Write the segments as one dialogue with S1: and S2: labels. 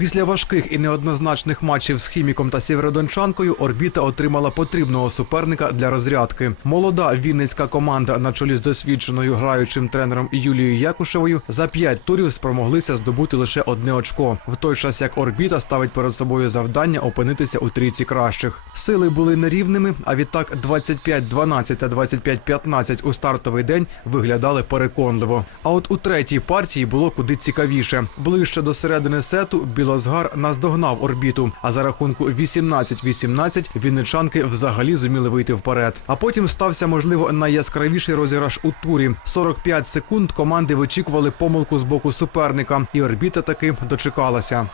S1: Після важких і неоднозначних матчів з хіміком та сєвєродончанкою орбіта отримала потрібного суперника для розрядки. Молода вінницька команда на чолі з досвідченою граючим тренером Юлією Якушевою за п'ять турів спромоглися здобути лише одне очко, в той час як орбіта ставить перед собою завдання опинитися у трійці кращих. Сили були нерівними, а відтак 25-12 та 25-15 у стартовий день виглядали переконливо. А от у третій партії було куди цікавіше. Ближче до середини сету Білозгар наздогнав орбіту. А за рахунку 18-18 вінничанки взагалі зуміли вийти вперед. А потім стався можливо найяскравіший розіграш у турі. 45 секунд команди вичікували помилку з боку суперника, і орбіта таки дочекалася.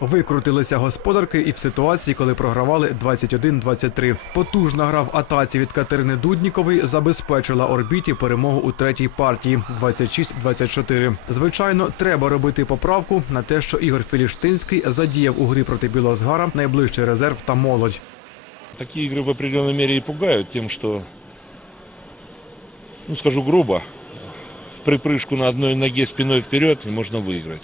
S1: Викрутилися господарки і в ситуації, коли програвали 21-23. Потужна гра в атаці від Катерини Дуднікової забезпечила орбіті перемогу у третій партії 26-24. Звичайно, треба робити поправку на те, що Ігор Філіштинський задіяв у грі проти Білозгара найближчий резерв та молодь.
S2: Такие игры в определенной мере и пугают тем, что, ну скажу грубо, в припрыжку на одной ноге спиной вперед и можно выиграть.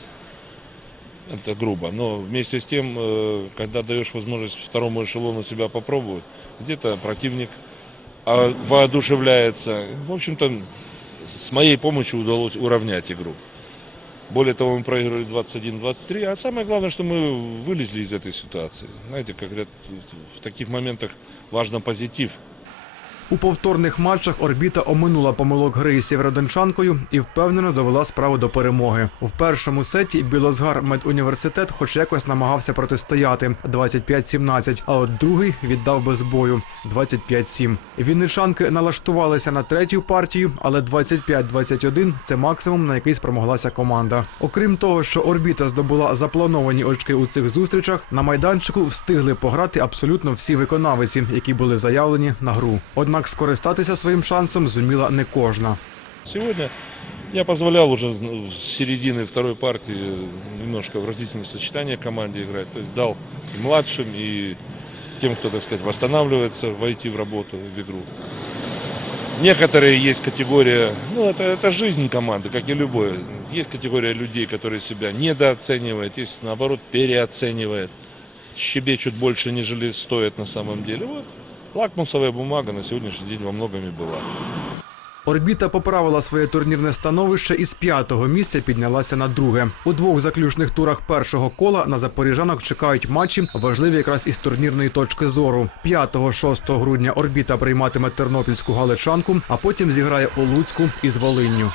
S2: Это грубо. Но вместе с тем, э, когда даешь возможность второму эшелону себя попробовать, где-то противник а, воодушевляется. В общем-то, с моей помощью удалось уравнять игру. Более того, мы проиграли 21-23, а самое главное, что мы вылезли из этой ситуации. Знаете, как говорят, в таких моментах важно позитив.
S1: У повторних матчах орбіта оминула помилок гри із сєвєродончанкою і впевнено довела справу до перемоги. В першому сеті Білозгар медуніверситет хоч якось намагався протистояти 25-17, а от другий віддав без бою 25-7. Вінничанки налаштувалися на третю партію, але 25-21 – це максимум, на який спромоглася команда. Окрім того, що орбіта здобула заплановані очки у цих зустрічах, на майданчику встигли пограти абсолютно всі виконавиці, які були заявлені на гру. Однак скористатися своїм шансом зуміла не кожна.
S2: Сегодня я позволял уже ну, с середины второй партии немножко в различные сочетания команде играть. То есть дал и младшим, и тем, кто, так сказать, восстанавливается, войти в работу, в игру. Некоторые есть категория, ну это, это жизнь команды, как и любой. Есть категория людей, которые себя недооценивают, есть наоборот переоценивает, щебечут больше, нежели стоят на самом деле. Вот лакмусовая бумага на сегодняшний день во многом и была.
S1: Орбіта поправила своє турнірне становище і з п'ятого місця піднялася на друге. У двох заключних турах першого кола на запоріжанок чекають матчі, важливі якраз із турнірної точки зору. 5-6 грудня орбіта прийматиме тернопільську галичанку, а потім зіграє у Луцьку із Волинню.